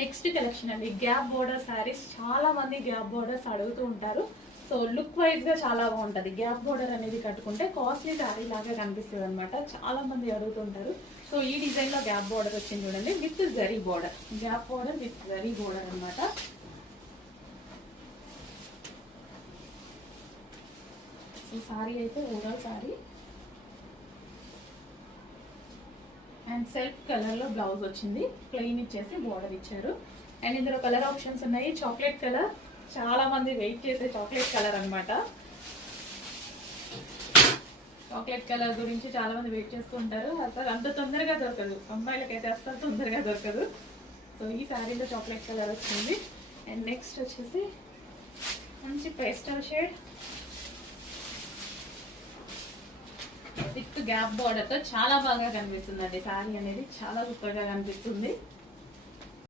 Next collection అండి, gap border saris. చాలా మంది గ్యాప్ బోర్డర్స్ అడుగుతూ ఉంటారు. సో లుక్ వైజ్ గా చాలా బాగుంటది. గ్యాప్ బోర్డర్ అనేది కట్టుకుంటే కాస్ట్లీ శారీ లాగా కనిపిస్తుంది అనమాట. చాలా మంది అడుగుతుంటారు. సో ఈ డిజైన్ లో గ్యాప్ బోర్డర్ వచ్చింది చూడండి, with zari border. Gap border with zari border అనమాట. సో సారీ అయితే overall sorry and self colour లో బ్లౌజ్ వచ్చింది. ప్లెయిన్ ఇచ్చేసి బోర్డర్ ఇచ్చారు. అండ్ ఇందులో కలర్ ఆప్షన్స్ ఉన్నాయి. చాక్లెట్ కలర్, చాలా మంది వెయిట్ చేసే చాక్లెట్ కలర్ అనమాట. చాక్లెట్ కలర్ గురించి చాలా మంది వెయిట్ చేస్తూ ఉంటారు. అసలు అంత తొందరగా దొరకదు, అమ్మాయిలకైతే అస్సలు తొందరగా దొరకదు. సో ఈ శారీలో చాక్లెట్ కలర్ వచ్చింది. అండ్ నెక్స్ట్ వచ్చేసి మంచి pastel shade with gap border తో చాలా బాగా కనిపిస్తుంది అండి. శారీ అనేది చాలా సూపర్ గా కనిపిస్తుంది.